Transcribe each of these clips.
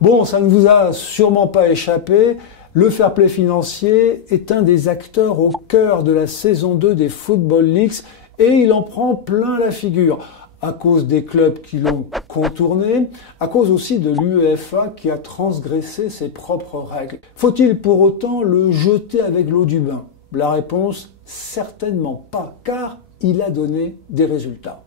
Bon, ça ne vous a sûrement pas échappé, le fair play financier est un des acteurs au cœur de la saison 2 des Football Leagues et il en prend plein la figure. À cause des clubs qui l'ont contourné, à cause aussi de l'UEFA qui a transgressé ses propres règles. Faut-il pour autant le jeter avec l'eau du bain? La réponse, certainement pas, car il a donné des résultats.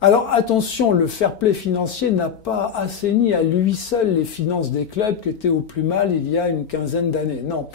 Alors attention, le fair play financier n'a pas assaini à lui seul les finances des clubs qui étaient au plus mal il y a une quinzaine d'années. Non,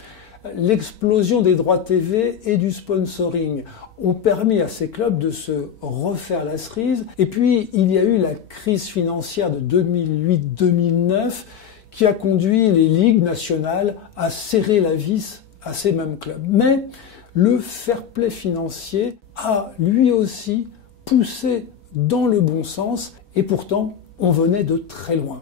l'explosion des droits TV et du sponsoring ont permis à ces clubs de se refaire la cerise. Et puis, il y a eu la crise financière de 2008-2009 qui a conduit les ligues nationales à serrer la vis à ces mêmes clubs. Mais le fair play financier a lui aussi poussé dans le bon sens et pourtant, on venait de très loin.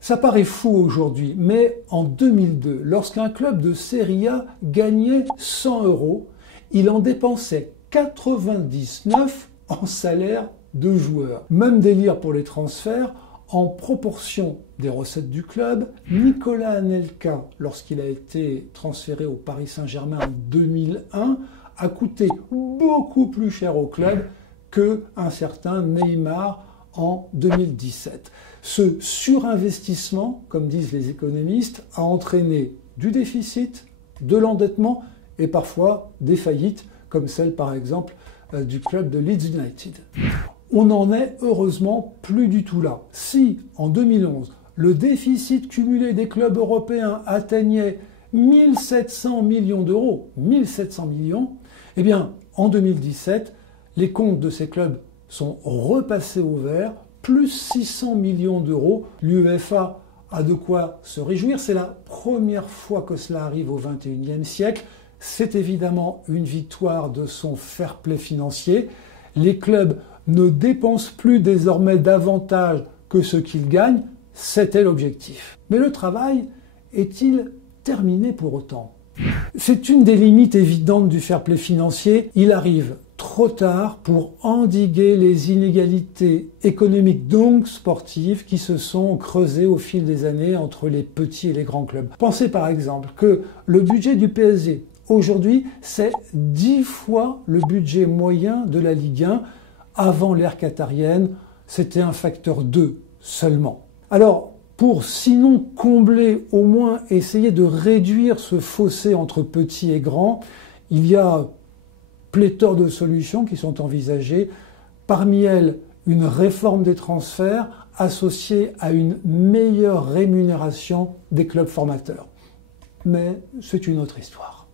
Ça paraît fou aujourd'hui, mais en 2002, lorsqu'un club de Serie A gagnait 100 €, il en dépensait 99 en salaire de joueurs. Même délire pour les transferts, en proportion des recettes du club, Nicolas Anelka, lorsqu'il a été transféré au Paris Saint-Germain en 2001, a coûté beaucoup plus cher au club qu'un certain Neymar en 2017. Ce surinvestissement, comme disent les économistes, a entraîné du déficit, de l'endettement et parfois des faillites, comme celle par exemple du club de Leeds United. On n'en est heureusement plus du tout là. Si, en 2011, le déficit cumulé des clubs européens atteignait 1700 millions d'euros, 1700 millions, eh bien, en 2017, les comptes de ces clubs sont repassés au vert, plus 600 millions d'euros. L'UEFA a de quoi se réjouir. C'est la première fois que cela arrive au XXIe siècle. C'est évidemment une victoire de son fair play financier. Les clubs ne dépensent plus désormais davantage que ce qu'ils gagnent. C'était l'objectif. Mais le travail est-il terminé pour autant? C'est une des limites évidentes du fair play financier. Il arrive trop tard pour endiguer les inégalités économiques, donc sportives, qui se sont creusées au fil des années entre les petits et les grands clubs. Pensez par exemple que le budget du PSG, aujourd'hui, c'est 10 fois le budget moyen de la Ligue 1. Avant l'ère qatarienne, c'était un facteur 2 seulement. Alors, pour sinon combler, au moins essayer de réduire ce fossé entre petits et grands, il y a pléthore de solutions qui sont envisagées. Parmi elles, une réforme des transferts associée à une meilleure rémunération des clubs formateurs. Mais c'est une autre histoire.